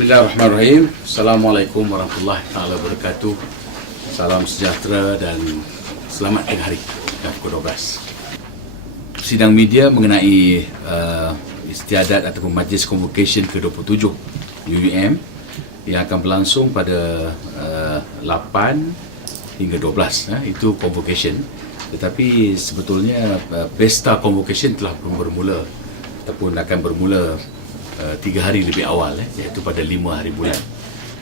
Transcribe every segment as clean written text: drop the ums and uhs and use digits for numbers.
Bismillahirrahmanirrahim. Assalamualaikum warahmatullahi wabarakatuh. Salam sejahtera dan selamat tengah hari pukul 12. Sidang media mengenai istiadat ataupun Majlis Convocation ke-27 UUM yang akan berlangsung pada 8 hingga 12. Itu convocation. Tetapi sebetulnya pesta convocation telah bermula ataupun akan bermula 3 hari lebih awal, iaitu pada 5 hari bulan.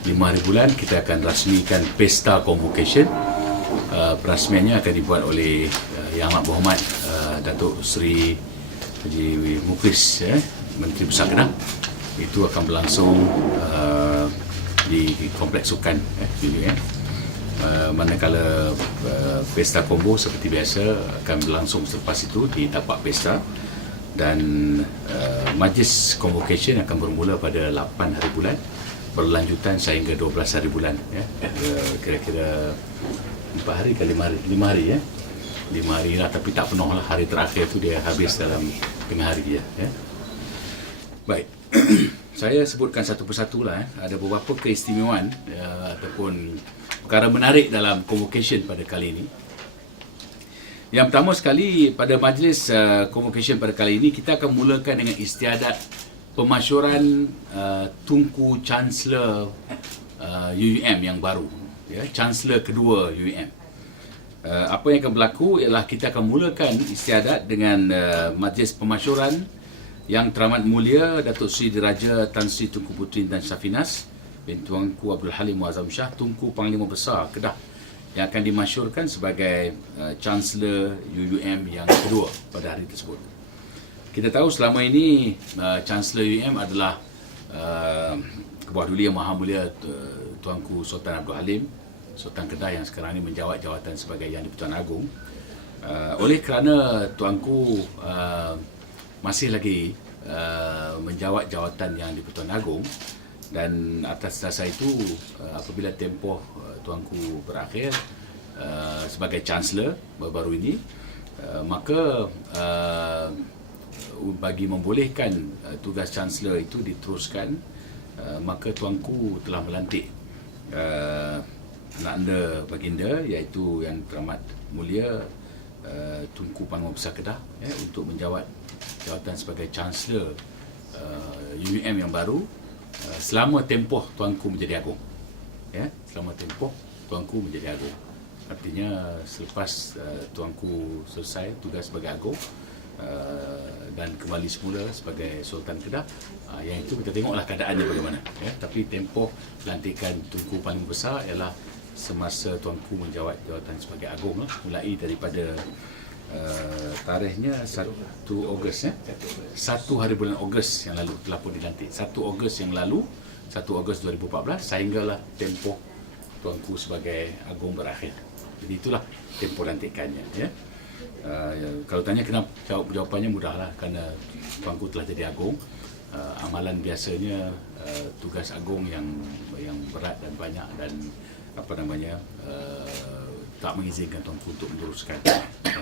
5 hari bulan kita akan rasmikan pesta convocation. Perasmiannya akan dibuat oleh Yang Amat Berhormat Datuk Seri Haji Mukris, Menteri Besar Kedah. Itu akan berlangsung di Kompleks Sukan manakala pesta combo seperti biasa akan berlangsung selepas itu di tapak pesta. Dan majlis convocation akan bermula pada 8 hari bulan, berlanjutan sehingga 12 hari bulan, kira-kira 4 hari ke 5 hari, 5 hari 5 hari lah, tapi tak penuh lah. Hari terakhir tu dia habis dalam tengah hari dia. Baik. Saya sebutkan satu persatu lah. Ada beberapa keistimewaan ataupun perkara menarik dalam convocation pada kali ini. Yang pertama sekali, pada majlis convocation pada kali ini, kita akan mulakan dengan istiadat pemasyuran Tunku Chancellor UUM yang baru, Chancellor kedua UUM. Apa yang akan berlaku ialah kita akan mulakan istiadat dengan majlis pemasyuran Yang Teramat Mulia Datuk Seri Diraja Tan Sri Tunku Puteri Intan Syafinas bin Tuanku Abdul Halim Muazzam Shah, Tunku Panglima Besar Kedah, yang akan dimasyurkan sebagai Chancellor UUM yang kedua pada hari tersebut. Kita tahu selama ini Chancellor UUM adalah Kebuah Duli Yang Maha Mulia Tuanku Sultan Abdul Halim, Sultan Kedah, yang sekarang ini menjawat jawatan sebagai Yang di-Pertuan Agong. Oleh kerana Tuanku masih lagi menjawat jawatan Yang di-Pertuan Agong, dan atas dasar itu apabila tempoh Tuanku berakhir sebagai Chancellor baru-baru ini, maka bagi membolehkan tugas Chancellor itu diteruskan, maka Tuanku telah melantik anak anda baginda, iaitu Yang Teramat Mulia Tunku Panglima Besar Kedah, untuk menjawat jawatan sebagai Chancellor UUM yang baru selama tempoh Tuanku menjadi Agong. Selama tempoh Tuanku menjadi Agong. Artinya selepas Tuanku selesai tugas sebagai Agong dan kembali semula sebagai Sultan Kedah, yang itu kita tengoklah keadaannya bagaimana. Tapi tempoh pelantikan Tunku Panglima Besar ialah semasa Tuanku menjawat jawatan sebagai Agong, mulai daripada tarikhnya 1 Ogos 1 hari bulan Ogos yang lalu telah pun dilantik. 1 Ogos yang lalu, 1 Ogos 2014, sehinggalah tempoh Tuanku sebagai Agong berakhir. Jadi itulah tempoh lantikannya. Kalau tanya kenapa, jawapannya mudahlah, kerana Tuanku telah jadi Agong. Amalan biasanya tugas Agong yang berat dan banyak, dan tak mengizinkan Tuanku untuk meneruskan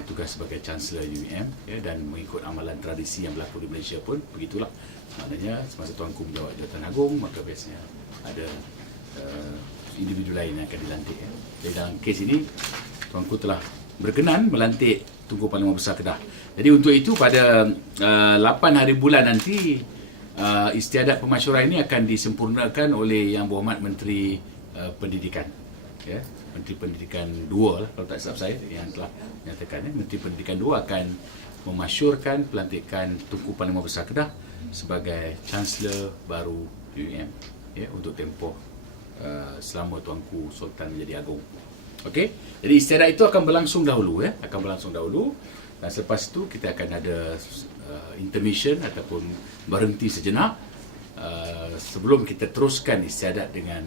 tugas sebagai Chancellor UUM, dan mengikut amalan tradisi yang berlaku di Malaysia pun begitulah. Maknanya semasa Tuanku menjawat jawatan Agong, maka biasanya ada individu lain yang akan dilantik. Jadi dalam kes ini Tuanku telah berkenan melantik Tunku Panglima Besar Kedah. Jadi untuk itu pada 8 hari bulan nanti, istiadat pemasyuran ini akan disempurnakan oleh Yang Berhormat Menteri Pendidikan. Menteri Pendidikan 2 lah, kalau tak silap saya, yang telah menyatakan. Menteri Pendidikan 2 akan memasyurkan pelantikan Tunku Panglima Besar Kedah sebagai Chancellor baru UUM, untuk tempoh selama Tuanku Sultan menjadi Agong. Okey, jadi istiadat itu akan berlangsung dahulu, dan selepas itu kita akan ada intermission ataupun berhenti sejenak sebelum kita teruskan istiadat dengan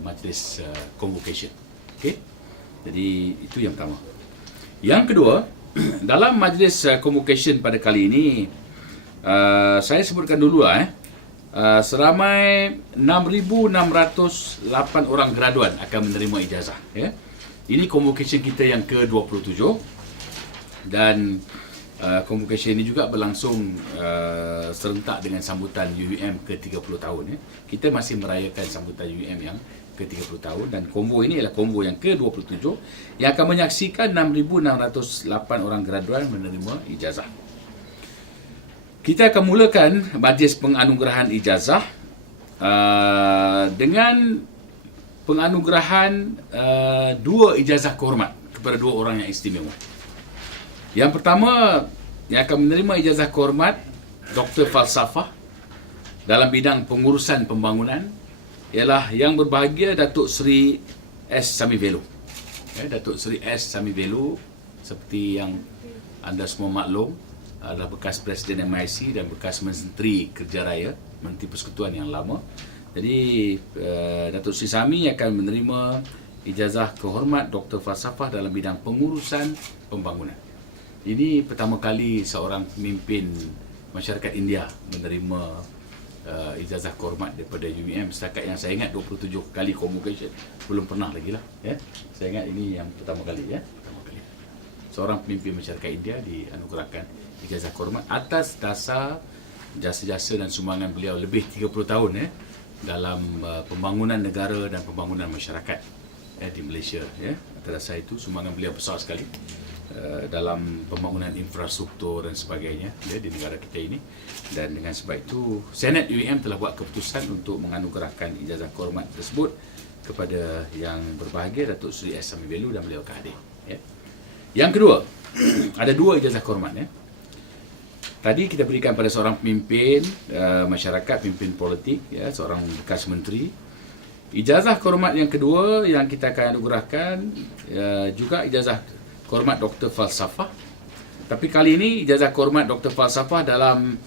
majlis convocation. Okey, jadi itu yang pertama. Yang kedua, dalam majlis convocation pada kali ini, saya sebutkan dulu seramai 6,608 orang graduan akan menerima ijazah. Ini convocation kita yang ke-27, dan Convocation ini juga berlangsung serentak dengan sambutan UUM ke-30 tahun. Kita masih merayakan sambutan UUM yang ke-30 tahun, dan konvo ini adalah konvo yang ke-27 yang akan menyaksikan 6,608 orang graduan menerima ijazah. Kita akan mulakan majlis penganugerahan ijazah dengan penganugerahan 2 ijazah kehormat kepada 2 orang yang istimewa. Yang pertama yang akan menerima ijazah kehormat Doktor Falsafah dalam bidang pengurusan pembangunan ialah yang berbahagia Datuk Seri S. Sami Velo. Datuk Seri S. Sami Velo, seperti yang anda semua maklum, adalah bekas Presiden MIC dan bekas Menteri Kerja Raya, Menteri Persekutuan yang lama. Jadi Datuk Seri Sami akan menerima ijazah kehormat Doktor Falsafah dalam bidang pengurusan pembangunan. Ini pertama kali seorang pemimpin masyarakat India menerima ijazah kehormat daripada UUM. Setakat yang saya ingat 27 kali convocation, belum pernah lagi lah. Saya ingat ini yang pertama kali. Pertama kali seorang pemimpin masyarakat India dianugerahkan ijazah kehormat atas dasar jasa-jasa dan sumbangan beliau lebih 30 tahun dalam pembangunan negara dan pembangunan masyarakat di Malaysia. Atas dasar itu sumbangan beliau besar sekali dalam pembangunan infrastruktur dan sebagainya di negara kita ini. Dan dengan sebab itu Senat UUM telah buat keputusan untuk menganugerahkan ijazah kehormat tersebut kepada yang berbahagia Datuk Seri S. Sami Velo dan beliau akan hadir. Yang kedua, ada 2 ijazah kehormat. Tadi kita berikan pada seorang pemimpin masyarakat, pemimpin politik, seorang bekas menteri. Ijazah kehormat yang kedua yang kita akan anugerahkan juga ijazah kehormat Doktor Falsafah. Tapi kali ini ijazah kehormat Doktor Falsafah dalam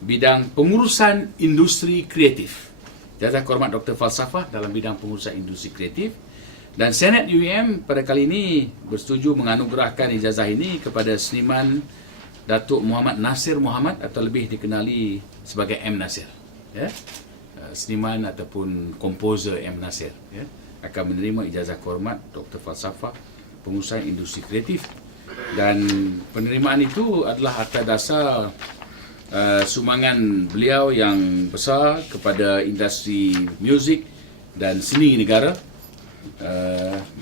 bidang pengurusan industri kreatif. Ijazah kehormat Doktor Falsafah dalam bidang pengurusan industri kreatif. Dan Senat UUM pada kali ini bersetuju menganugerahkan ijazah ini kepada seniman Datuk Muhammad Nasir Muhammad, atau lebih dikenali sebagai M. Nasir. Seniman ataupun komposer M. Nasir akan menerima ijazah kehormat Doktor Falsafah pengurusan industri kreatif. Dan penerimaan itu adalah atas dasar sumbangan beliau yang besar kepada industri muzik dan seni negara.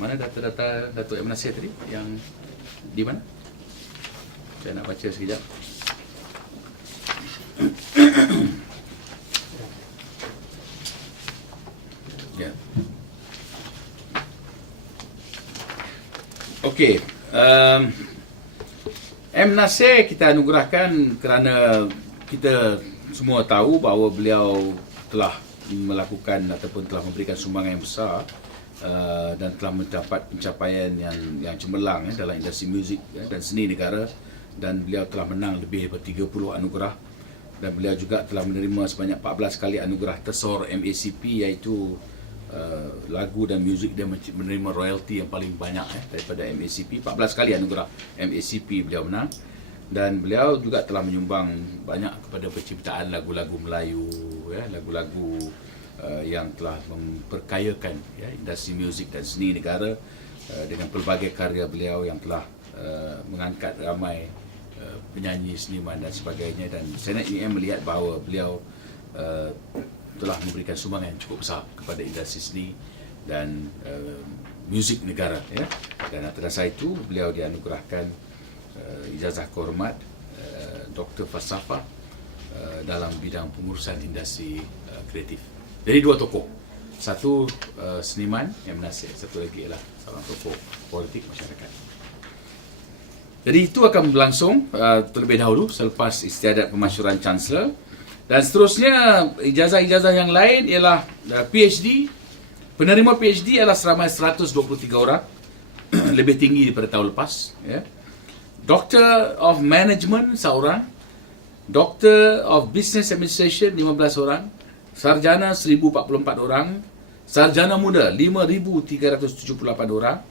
Mana data-data Datuk M. Nasir tadi? Yang di mana? Saya nak baca sekejap. Okey, M. Nasir kita anugerahkan kerana kita semua tahu bahawa beliau telah melakukan ataupun telah memberikan sumbangan yang besar dan telah mendapat pencapaian yang cemerlang dalam industri muzik dan seni negara, dan beliau telah menang lebih daripada 30 anugerah, dan beliau juga telah menerima sebanyak 14 kali anugerah Tesor MACP, iaitu lagu dan muzik dia menerima royalty yang paling banyak daripada MACP. 14 kali anugerah MACP beliau menang, dan beliau juga telah menyumbang banyak kepada penciptaan lagu-lagu Melayu, lagu-lagu yang telah memperkayakan industri muzik dan seni negara dengan pelbagai karya beliau yang telah mengangkat ramai penyanyi, seniman dan sebagainya. Dan Senat UUM melihat bahawa beliau telah memberikan sumbangan yang cukup besar kepada industri seni dan muzik negara. Dan atas dasar itu beliau dianugerahkan ijazah kehormat Doktor Falsafah dalam bidang pengurusan industri kreatif. Jadi 2 tokoh, satu seniman M. Nasir, satu lagi ialah seorang tokoh politik masyarakat. Jadi itu akan berlangsung terlebih dahulu selepas istiadat pemasyuran Chancellor. Dan seterusnya ijazah-ijazah yang lain ialah PhD. Penerima PhD adalah seramai 123 orang, lebih tinggi daripada tahun lepas. Doctor of Management seorang, Doctor of Business Administration 15 orang, Sarjana 1044 orang, Sarjana Muda 5378 orang,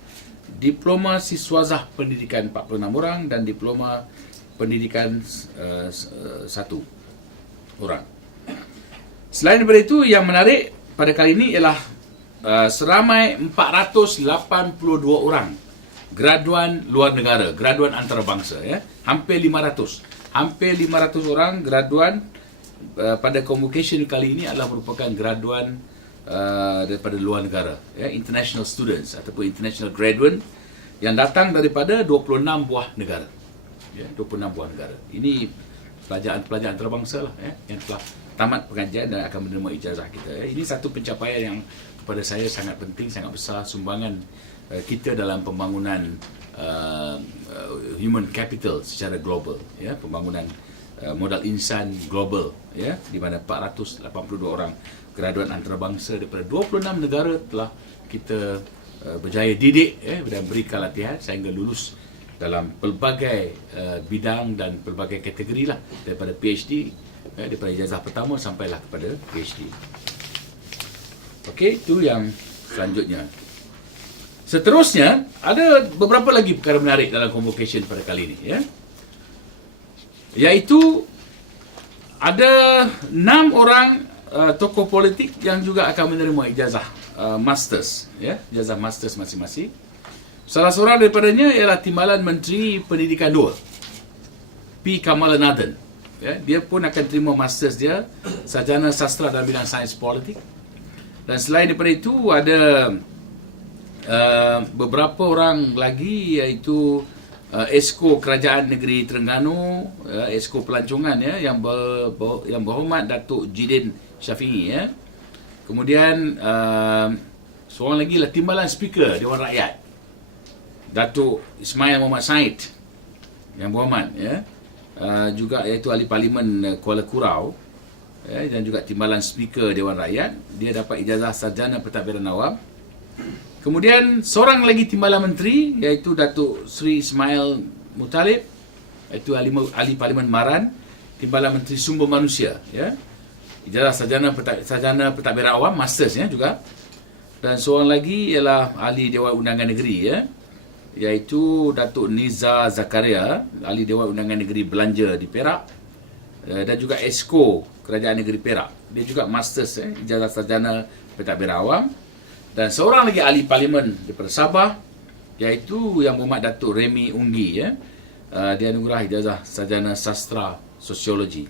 Diploma Siswazah Pendidikan 46 orang, dan Diploma Pendidikan 1 orang. Selain daripada itu, yang menarik pada kali ini ialah seramai 482 orang graduan luar negara, graduan antarabangsa, ya. Hampir 500 orang graduan pada convocation kali ini adalah merupakan graduan daripada luar negara, ya, international students ataupun international graduate yang datang daripada 26 buah negara, ya, 26 buah negara. Ini pelajar antarabangsa lah, ya, yang telah tamat pengajian dan akan menerima ijazah kita, ya. Ini satu pencapaian yang kepada saya sangat penting, sangat besar, sumbangan kita dalam pembangunan human capital secara global, ya, pembangunan modal insan global, ya, di mana 482 orang graduan antarabangsa daripada 26 negara telah kita berjaya didik, ya, dan berikan latihan sehingga lulus dalam pelbagai bidang dan pelbagai kategori lah, daripada PhD, daripada ijazah pertama sampailah kepada PhD. Okey, itu yang selanjutnya. Seterusnya, ada beberapa lagi perkara menarik dalam convocation pada kali ini, ya. Iaitu ada 6 orang tokoh politik yang juga akan menerima ijazah masters, ya, ijazah masters masing-masing. Salah seorang daripadanya ialah Timbalan Menteri Pendidikan 2, P. Kamalanathan. Ya, dia pun akan terima masters dia, sarjana sastra dalam bidang sains politik. Dan selain daripada itu ada beberapa orang lagi, iaitu Esko Kerajaan Negeri Terengganu, Esko Pelancongan, ya, yang berhormat Datuk Jidin Syafiee, ya. Kemudian seorang lagi lah Timbalan Speaker Dewan Rakyat, Datuk Ismail Muhammad Said, yang berhormat, ya. Juga iaitu Ahli Parlimen Kuala Kurau, ya, dan juga Timbalan Speaker Dewan Rakyat. Dia dapat ijazah sarjana pentadbiran awam. Kemudian seorang lagi Timbalan Menteri, iaitu Datuk Sri Ismail Muttalib, iaitu Ahli Parlimen Maran, Timbalan Menteri Sumber Manusia, ya. Ijazah sarjana pentadbiran awam, masters, ya, juga. Dan seorang lagi ialah Ahli Dewan Undangan Negeri, ya, iaitu Datuk Niza Zakaria, Ahli Dewan Undangan Negeri Belanja di Perak, dan juga Esko Kerajaan Negeri Perak. Dia juga masters, ya, ijazah sarjana pentadbiran awam. Dan seorang lagi ahli parlimen daripada Sabah, iaitu yang berhormat Datuk Remy Unggi, ya. Dia anugerah ijazah sarjana sastra sosiologi.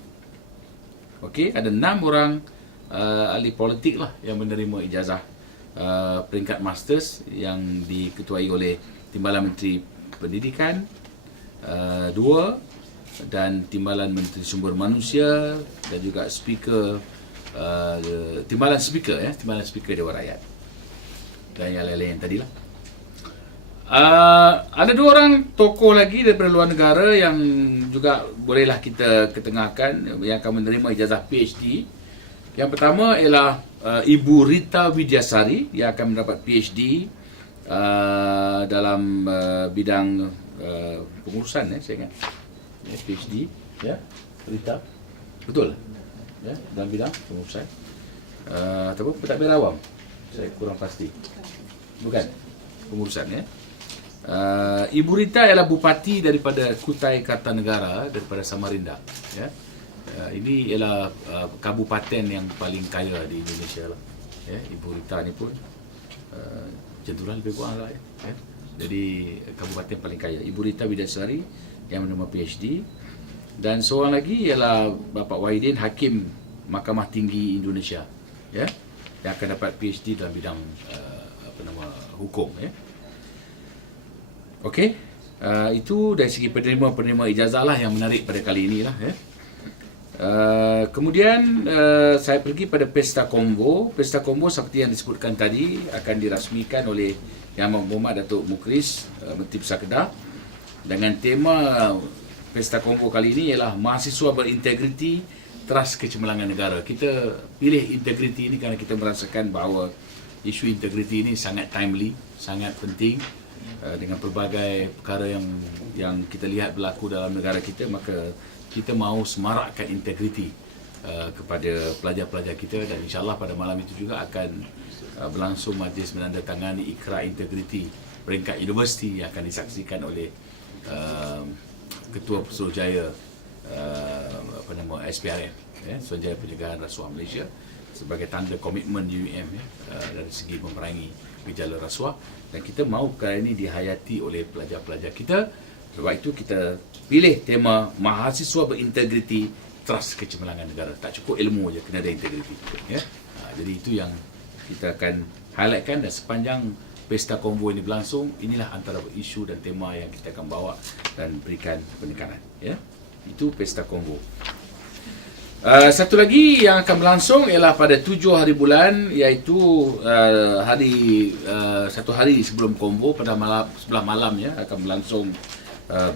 Okey, ada 6 orang ahli politik lah yang menerima ijazah peringkat masters yang diketuai oleh Timbalan Menteri Pendidikan 2 dan Timbalan Menteri Sumber Manusia dan juga Speaker Timbalan Speaker, ya, Timbalan Speaker Dewan Rakyat dan yang lain-lain tadilah. Ada 2 orang tokoh lagi daripada luar negara yang juga bolehlah kita ketengahkan yang akan menerima ijazah PhD. Yang pertama ialah Ibu Rita Widyasari, dia akan mendapat PhD dalam bidang pengurusan, ya, saya ingat, ya, PhD, ya, Rita, betul, ya, dalam bidang pengurusan ataupun pentadbiran awam, saya kurang pasti, bukan pengurusan, ya. Ibu Rita ialah bupati daripada Kutai Kartanegara daripada Samarinda, ya. Ini ialah kabupaten yang paling kaya di Indonesia lah, ya. Ibu Rita ni pun centulah lebih kurang lah, ya. Jadi kabupaten paling kaya, Ibu Rita Widyasari yang menerima PhD. Dan seorang lagi ialah Bapak Wahidin, Hakim Mahkamah Tinggi Indonesia, ya, yang akan dapat PhD dalam bidang hukum, ya. Okey, itu dari segi penerima ijazah lah yang menarik pada kali ini lah, ya. Kemudian saya pergi pada Pesta Kombo. Pesta Kombo seperti yang disebutkan tadi akan dirasmikan oleh Yang Berhormat Datuk Mukris Menteri Besar Kedah dengan tema Pesta Kombo kali ini ialah mahasiswa berintegriti, trust kecemerlangan negara. Kita pilih integriti ini kerana kita merasakan bahawa isu integriti ini sangat timely, sangat penting. Dengan pelbagai perkara yang kita lihat berlaku dalam negara kita, maka kita mahu semarakkan integriti kepada pelajar-pelajar kita. Dan insyaAllah pada malam itu juga akan berlangsung majlis menandatangani Ikrar Integriti peringkat universiti yang akan disaksikan oleh Ketua Pesuruhjaya SPRM, Suruhanjaya Pencegahan Rasuah Malaysia, sebagai tanda komitmen UUM dari segi memerangi gejala rasuah, dan kita mahu perkara ini dihayati oleh pelajar-pelajar kita. Sebab itu kita pilih tema mahasiswa berintegriti, trust kecemerlangan negara. Tak cukup ilmu je, kena ada integriti. Ya? Jadi itu yang kita akan highlightkan, dan sepanjang Pesta Konvo ini berlangsung, inilah antara isu dan tema yang kita akan bawa dan berikan penekanan. Ya? Itu Pesta Konvo. Satu lagi yang akan berlangsung ialah pada 7 hari bulan, iaitu satu hari sebelum Konvo, pada sebelah malam ya, akan berlangsung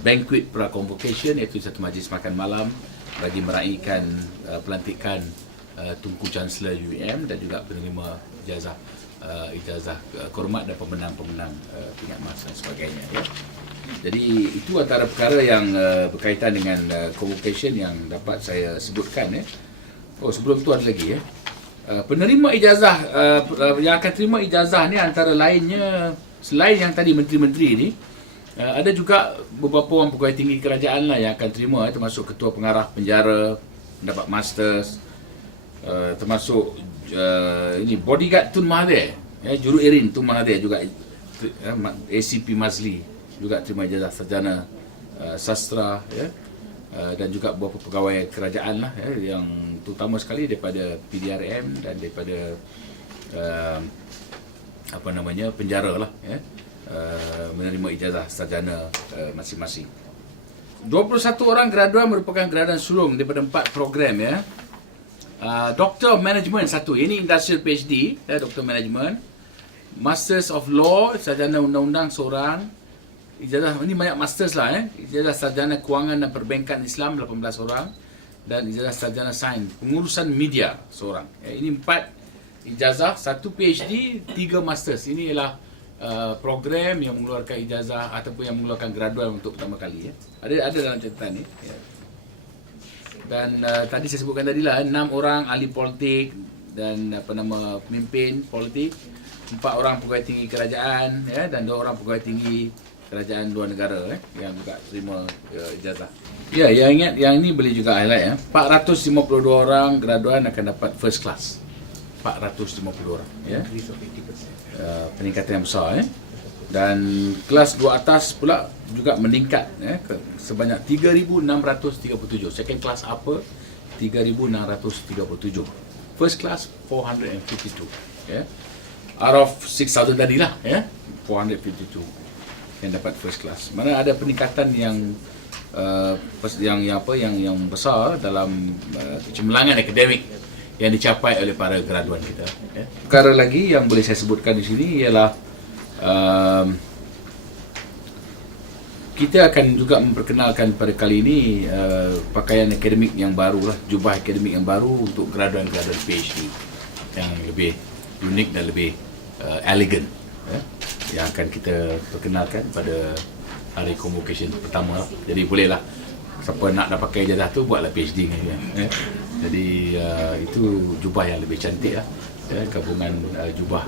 banquet pra-convocation, iaitu satu majlis makan malam bagi meraihkan pelantikan Tunku Chancellor UUM dan juga penerima ijazah kehormat dan pemenang-pemenang tingkat mas dan sebagainya. Ya. Jadi itu antara perkara yang berkaitan dengan convocation yang dapat saya sebutkan. Oh, sebelum tu ada lagi ya. Penerima ijazah yang akan terima ijazah ni antara lainnya, selain yang tadi menteri-menteri ni, ada juga beberapa orang pegawai tinggi kerajaan lah yang akan terima, termasuk ketua pengarah penjara mendapat masters, termasuk ini bodyguard Tun Mahathir, Juru Erin Tun Mahathir juga, ACP Mazli juga terima ijazah sarjana sastra, ya, dan juga beberapa pegawai kerajaan lah, ya, yang terutama sekali daripada PDRM dan daripada penjara lah, ya, menerima ijazah sarjana masing-masing. 21 orang graduan merupakan graduan sulung daripada 4 program, ya. Doctor of Management satu, ini Industrial PhD, ya, Doctor Management. Masters of Law, sarjana undang-undang seorang. Ijazah, ini banyak masters lah, Ijazah sarjana kewangan dan perbankan Islam 18 orang, dan ijazah sarjana sains pengurusan media seorang. Ini 4 ijazah, 1 PhD, 3 masters. Ini ialah program yang mengeluarkan ijazah ataupun yang mengeluarkan graduan untuk pertama kali, ya. Ada dalam catatan ni, ya. Dan tadi saya sebutkan tadilah 6 orang ahli politik dan pemimpin politik, 4 orang pegawai tinggi kerajaan, ya, dan 2 orang pegawai tinggi kerajaan luar negara, yang juga terima ijazah. Ya, yang ingat yang ini boleh juga highlight, ya. 452 orang graduan akan dapat first class. 450 orang, ya. Peningkatan yang besar, ya. Dan kelas 2 atas pula juga meningkat, ya, sebanyak 3,637. Second class upper 3,637. First class 452, ya. Out of 6,000 tadilah, ya, 452 yang dapat first class. Mana ada peningkatan yang besar dalam kecemerlangan akademik yang dicapai oleh para graduan kita, ya. Perkara lagi yang boleh saya sebutkan di sini ialah kita akan juga memperkenalkan pada kali ini pakaian akademik yang baru lah, jubah akademik yang baru untuk graduan-graduan PhD yang lebih unik dan lebih elegan, ya, yang akan kita perkenalkan pada hari convocation pertama lah. Jadi bolehlah siapa nak dah pakai ijazah tu buatlah PhD ni, ya. Jadi itu jubah yang lebih cantik lah, ya, gabungan jubah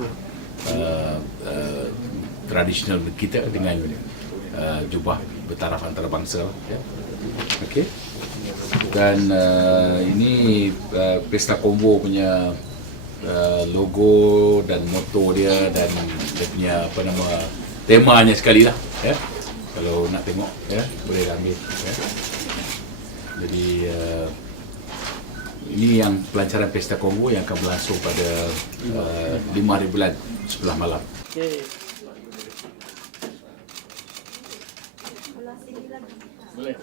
tradisional kita dengan jubah bertaraf antarabangsa, ya. Okey. Dan ini Pesta Konvo punya logo dan moto dia dan dia punya temanya sekali lah, ya. Kalau nak tengok, ya, boleh ambil, ya. Jadi ini yang pelancaran Pesta Konvo yang akan berlangsung pada 5 hari bulan sebelah malam. Okay. Boleh.